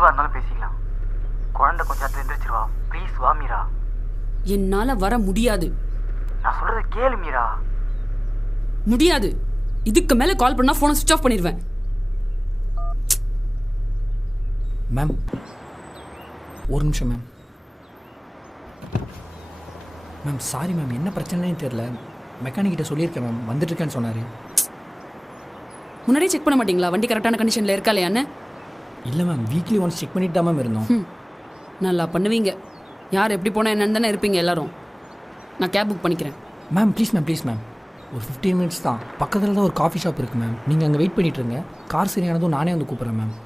எதுவாக இருந்தாலும் பேசிக்கலாம். குழந்தை கொஞ்சம் நேரத்தில் எந்திரிச்சிருவா. ப்ளீஸ் வா மீரா. என்னால வர முடியாது. நான் சொல்றதை கேளு மீரா. முடியாது. இதுக்கு மேல கால் பண்ணா போனை சுவிட்ச் ஆஃப் பண்ணிடுவேன். மேம் ஒரு நிமிஷம் மேம். மேம் சாரி மேம், என்ன பிரச்சனைன்னு தெரியல. மெக்கானிக்கிட்ட சொல்லியிருக்கேன் மேம், வந்துட்டுருக்கேன்னு சொன்னார். முன்னாடியே செக் பண்ண மாட்டீங்களா வண்டி கரெக்டான கண்டிஷனில் இருக்கா இல்லையான்னு? இல்லை மேம், வீக்லி ஒன்ஸ் செக் பண்ணிட்டு தான் மேம் இருந்தோம். நல்லா பண்ணுவீங்க. யார் எப்படி போனால் என்னன்னு தானே இருப்பீங்க எல்லாரும். நான் கேப் புக் பண்ணிக்கிறேன். Ma'am please ma'am, please ma'am, ஒரு 15 மினிட்ஸ் தான். பக்கத்தில் தான் ஒரு காஃபி ஷாப் இருக்குது மேம். நீங்கள் அங்கே வெயிட் பண்ணிட்டு இருங்க. கார் சரியானதும் நானே வந்து கூப்பிட்றேன் ma'am.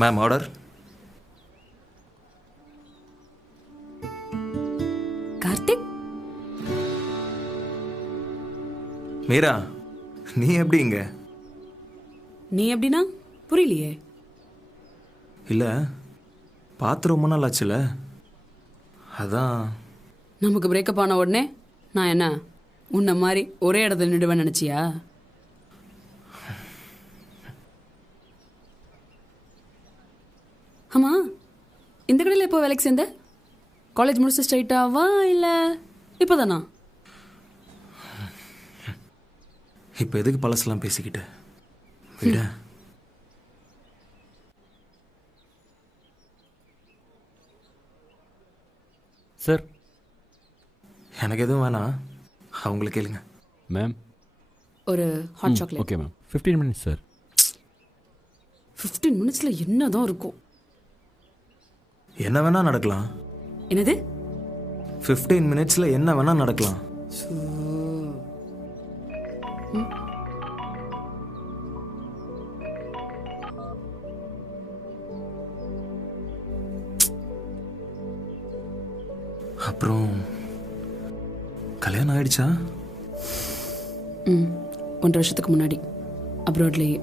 Ma'am order. Karthik, Meera நீ எப்படி இங்க? நீ எப்படின்னா புரியலையே. இல்லை பார்த்து ரொம்ப நாள் ஆச்சுல, அதான். நமக்கு பிரேக்கப் ஆன உடனே நான் என்ன உன்னை மாதிரி ஒரே இடத்துல நிடுவேன் நினச்சியா? ஆமாம், இந்த கடையில் எப்போ வேலைக்கு சேர்ந்த? காலேஜ் முடிச்சு ஸ்ட்ரைட்டாவா இல்லை இப்போ தானா? இப்போ எதுக்கு பழசெல்லாம் பேசிக்கிட்டு விட. சார் எனக்கு எதுவும் வேணாம், அவங்களுக்கு கேளுங்க. மேம் ஒரு hot chocolate. Okay ma'am. 15 minutes sir. 15 மினிட்ஸில் என்ன தான் இருக்கும்? என்ன வேணா நடக்கலாம். என்னது? 15 மினிட்ஸில் என்ன வேணா நடக்கலாம். அப்புறம் கல்யாணம் ஆயிடுச்சா? 1.5 வருஷத்துக்கு முன்னாடி அப்ராட்லேயே.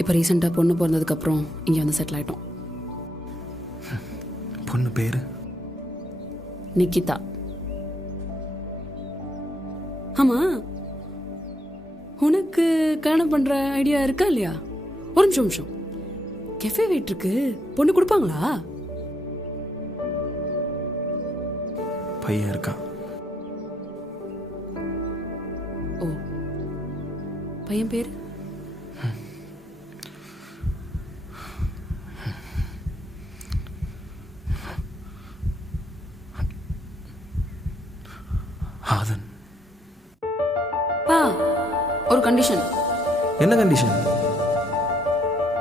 இப்போ ரீசெண்டாக பொண்ணு பிறந்ததுக்கப்புறம் இங்கே வந்து செட்டில் ஆகிட்டோம். பொண்ணு பேர் நிக்கிதா. ஆமாம், உனக்கு கல்யாணம் பண்ணுற ஐடியா இருக்கா இல்லையா? ஒரு நிமிஷம். கெஃபே வெயிட்ருக்கு பொண்ணு கொடுப்பாங்களா? பையன் இருக்கான். ஓ, பையன் பேர்? ஆதன். பா, ஒரு கண்டிஷன். என்ன கண்டிஷன்?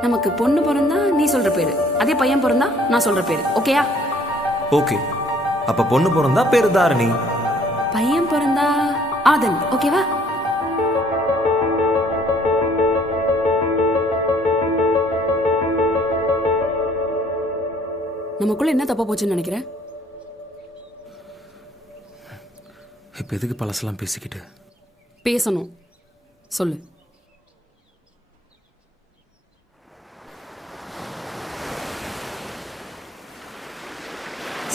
நமக்கு பொண்ணு பிறந்தா நீ சொல்ற பேரு, அதே பையன் பிறந்தா நான் சொல்ற பேரு. ஓகேயா? ஓகே. அப்ப பொண்ணு பிறந்தா பேரு தாரணி, பையன் பிறந்தா ஆதன். ஓகேவா? நமக்குள்ள என்ன தப்பா போச்சுன்னு நினைக்கிறேன்? இப்ப எதுக்கு பழசெல்லாம் பேசிக்கிட்டு? பேசணும், சொல்லு.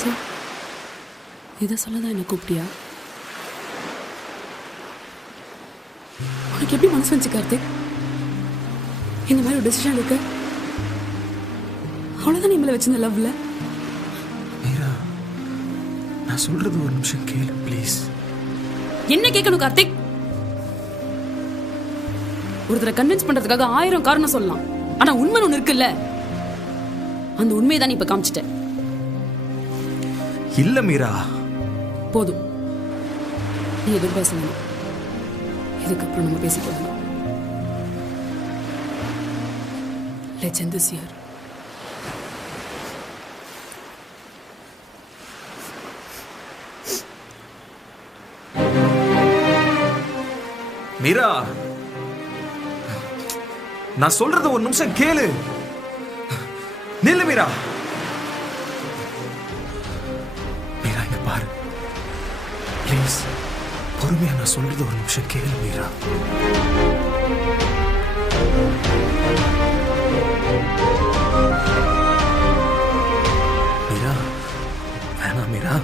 சரி, இதை சொல்லதான் என்ன கூப்பிட்டியா? உனக்கு எப்படி மனசு வந்துச்சு கார்த்திக் இந்த மாதிரி ஒரு டெசிஷன் இருக்கு? அவ்வளவுதான் நீ மேல வச்சிருந்த லவ்ல. மீரா, நான் சொல்றது ஒரு நிமிஷம் கேளு ப்ளீஸ். என்ன கேட்கணும் கார்த்திக்? ஒருத்தரை கன்வின்ஸ் பண்றதுக்காக 1000 காரணம் சொல்லலாம். ஆனா உண்மை ஒண்ணு இருக்குல்ல, அந்த உண்மையை தான் நீ இப்ப காமிச்சிட்ட. இல்ல மீரா, போதும். நீ எதிர்ப்பா சொல்லணும். இதுக்கப்புறம் நம்ம பேசிக்கலாம். Let's end this year. Meera, நான் சொல்றத ஒரு நிமிஷம் கேளு. நில்லு மீரா. மீரா இங்க பாரு ப்ளீஸ். பொறுமையா நான் சொல்றது ஒரு நிமிஷம் கேளு மீரா. மீரா வேணாம் மீரா.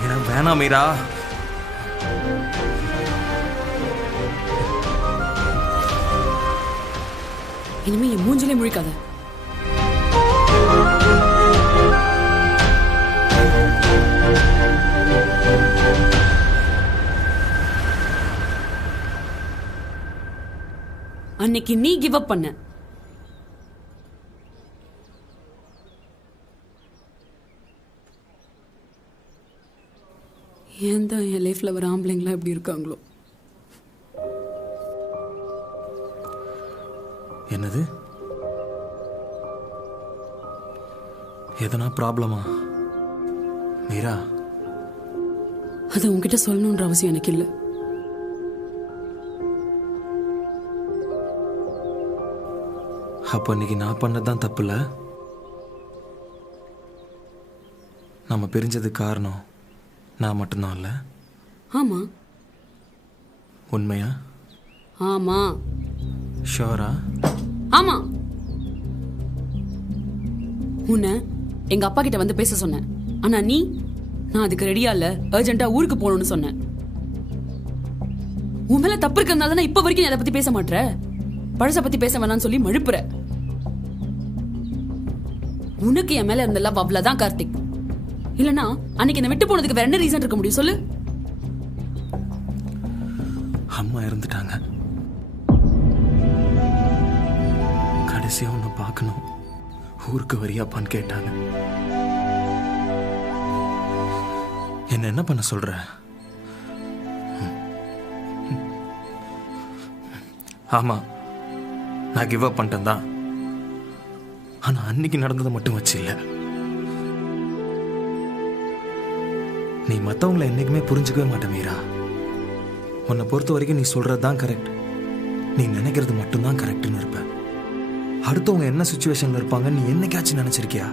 மீரா வேணாம் மீரா. இனிமே என் மூஞ்சிலே முழிக்காத. அன்னைக்கு நீ கிவ் அப் பண்ண. ஏன் தான் என் லைஃப்ல வர ஆம்பளைங்களா எப்படி இருக்காங்களோ. என்னது? எதனா ப்ராப்ளமா மீரா? அதை உன்கிட்ட சொல்லணுன்ற அவசியம் எனக்கு இல்லை. அப்போ இன்னைக்கு நான் பண்ணதான் தப்பு இல்லை. நம்ம பிரிஞ்சதுக்கு காரணம் நான் மட்டும்தான் இல்லை. ஆமா. உண்மையா? ஆமா. ஷோரா? ஆமா. உன்னை எங்க அப்பா கிட்ட வந்து பேச சொன்னேன். ஆனா நீ நான் அதுக்கு ரெடியா இல்ல, அர்ஜென்ட்டா ஊருக்கு போகணும்னு சொன்னேன். உன் மேல தப்பு இருக்கிறதுனால தானே இப்ப வரைக்கும் நீ அதை பத்தி பேச மாட்ற. பழச பத்தி பேச வேணாம்னு சொல்லி மழுப்புற. உனக்கு என் மேல இருந்த லவ் அவ்வளவுதான் கார்த்திக். இல்லனா அன்னைக்கு என்ன விட்டு போனதுக்கு வேற என்ன ரீசன் இருக்க முடியும் சொல்லு? அம்மா இறந்துட்டாங்க. கடைசியா உன்னை பார்க்கணும், ஊருக்கு வரியாப்பான்னு கேட்டாங்க. என்ன பண்ண சொல்ற? ஆமா, நான் கிவ் அப் பண்ணிட்டேன் தான். ஆனா அன்னைக்கு நடந்ததை மட்டும் வச்சு இல்ல. நீ மத்தவங்களை என்னைக்குமே புரிஞ்சுக்கவே மாட்ட மீரா. உன்னை பொறுத்த வரைக்கும் நீ சொல்றது தான் கரெக்ட், நீ நினைக்கிறது மட்டும்தான் கரெக்ட்னு இருப்ப. அடுத்தவங்க என்ன சிச்சுவேஷன்ல இருப்பாங்க நீ என்னைக்காச்சும் நினைச்சிருக்கியா?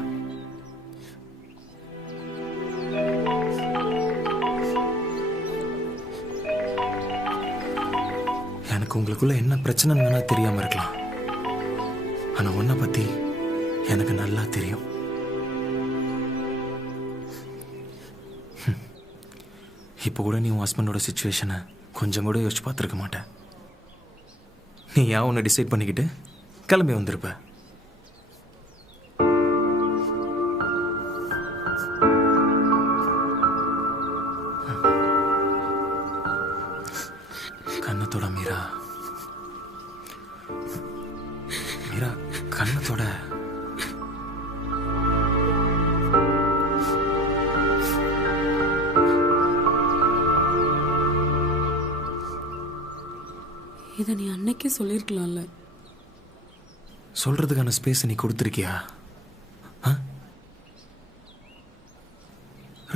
எனக்கு உங்களுக்குள்ள என்ன பிரச்சனைன்னு வேணா தெரியாம இருக்கலாம், ஆனா உன்னை பத்தி எனக்கு நல்லா தெரியும். இப்போ கூட நீ உன் ஹஸ்பண்டோட சிச்சுவேஷனை கொஞ்சம் கூட யோசிச்சு பார்த்துருக்க மாட்டேன். நீ ஏன் ஒன்று டிசைட் பண்ணிக்கிட்டு கிளம்பி வந்திருப்ப. கண்ணத்தோட மீரா, மீரா கண்ணத்தோட. இதை நீ அன்னைக்கே சொல்லியிருக்கலாம்ல. சொல்றதுக்கான ஸ்பேஸ் நீ கொடுத்துருக்கியா?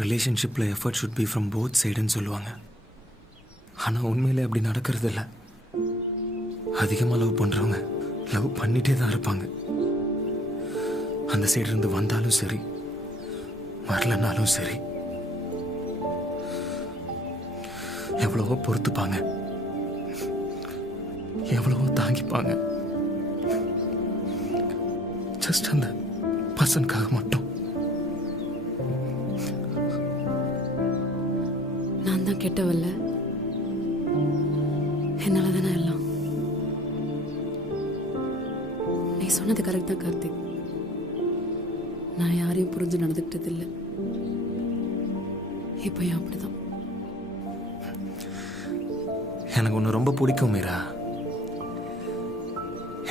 ரிலேஷன்ஷிப்ல effort should be from both சைடுன்னு சொல்லுவாங்க. ஆனா உண்மையிலே அப்படி நடக்கிறது இல்லை. அதிகமாக லவ் பண்றவங்க லவ் பண்ணிட்டே தான் இருப்பாங்க. அந்த சைடு இருந்து வந்தாலும் சரி, வரலனாலும் சரி, எவ்வளவோ பொறுத்துப்பாங்க, எவ்வளவோ தாங்கிப்பாங்க. ஜஸ்ட் அந்த பர்சனுக்காக மட்டும். நான் தான் கெட்டவல்ல, என்னால தானே எல்லாம். நீ சொன்னது கரெக்ட் தான் கார்த்திக். நான் யாரையும் புரிஞ்சு நடந்துக்கிட்டது இல்லை. இப்போ அப்படிதான். எனக்கு ஒன்று ரொம்ப பிடிக்கும் மீரா.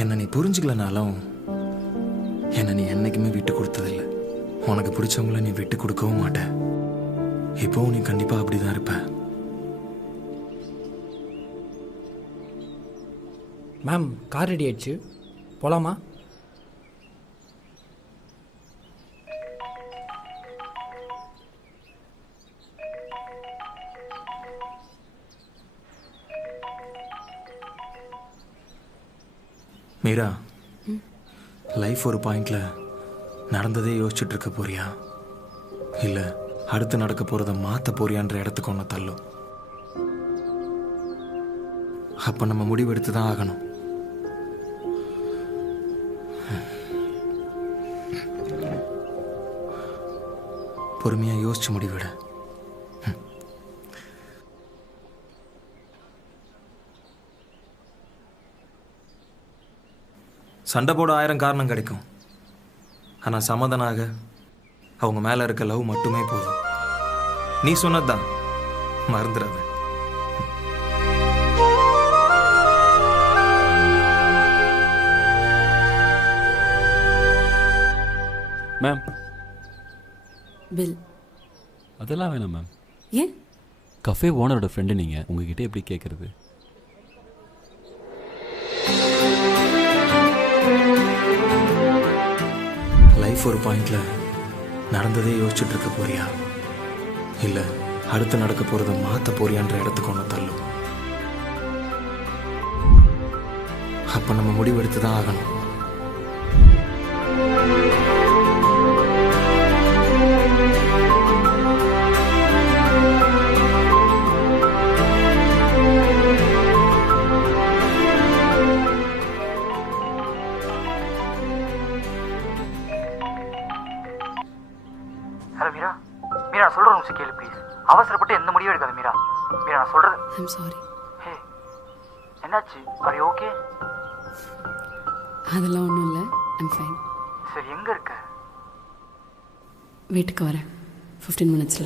என்னை நீ புரிஞ்சுக்கலனாலும் என்னை நீ என்னைக்குமே விட்டு கொடுத்ததில்லை. உனக்கு பிடிச்சவங்கள நீ விட்டு கொடுக்கவும் மாட்ட. இப்போவும் நீ கண்டிப்பாக அப்படி தான் இருப்ப. மேம், கார் ரெடி ஆயிடுச்சு, போகலாமா? மீரா, லைஃப் ஒரு பாயிண்ட்ல நடந்ததே யோசிச்சுட்டு இருக்க போறியா, இல்லை அடுத்து நடக்க போகிறத மாற்ற போறியான்ற இடத்துக்கு ஒன்று தள்ளும். அப்போ நம்ம முடிவெடுத்து தான் ஆகணும். பொறுமையாக யோசிச்சு முடிவிட. சண்டை போட 1000 காரணம் கிடைக்கும். ஆனால் சமாதானாக அவங்க மேலே இருக்க லவ் மட்டுமே போதும். நீ சொன்னதுதான், மறந்துடாத. மேம், பில் அதெல்லாம் வேணாம் மேம். ஏன்? கஃபே ஓனரோட ஃப்ரெண்டு நீங்கள், உங்ககிட்ட எப்படி கேட்குறது? லைஃப் ஒரு பாயிண்ட்ல நடந்ததே யோசிச்சுட்டு இருக்க போறியா, இல்லை அடுத்து நடக்க போகிறத மாற்ற போறியான்ற இடத்துக்கு ஒன்று தள்ளும். அப்போ நம்ம முடிவெடுத்து தான் ஆகணும். ஹலோ மீரா, மீரா நான் சொல்கிற நிமிஷம் கேளு ப்ளீஸ். அவசரப்பட்டு எந்த முடிவும் எடுக்காது மீரா. மீரா நான் சொல்கிறது. I'm sorry. ஹே, என்னாச்சு? Are okay? அதெல்லாம் ஒன்றும் இல்லை, ஐம் ஃபைன். சரி, எங்கே இருக்க? வீட்டுக்கு வரேன் 15 minutes.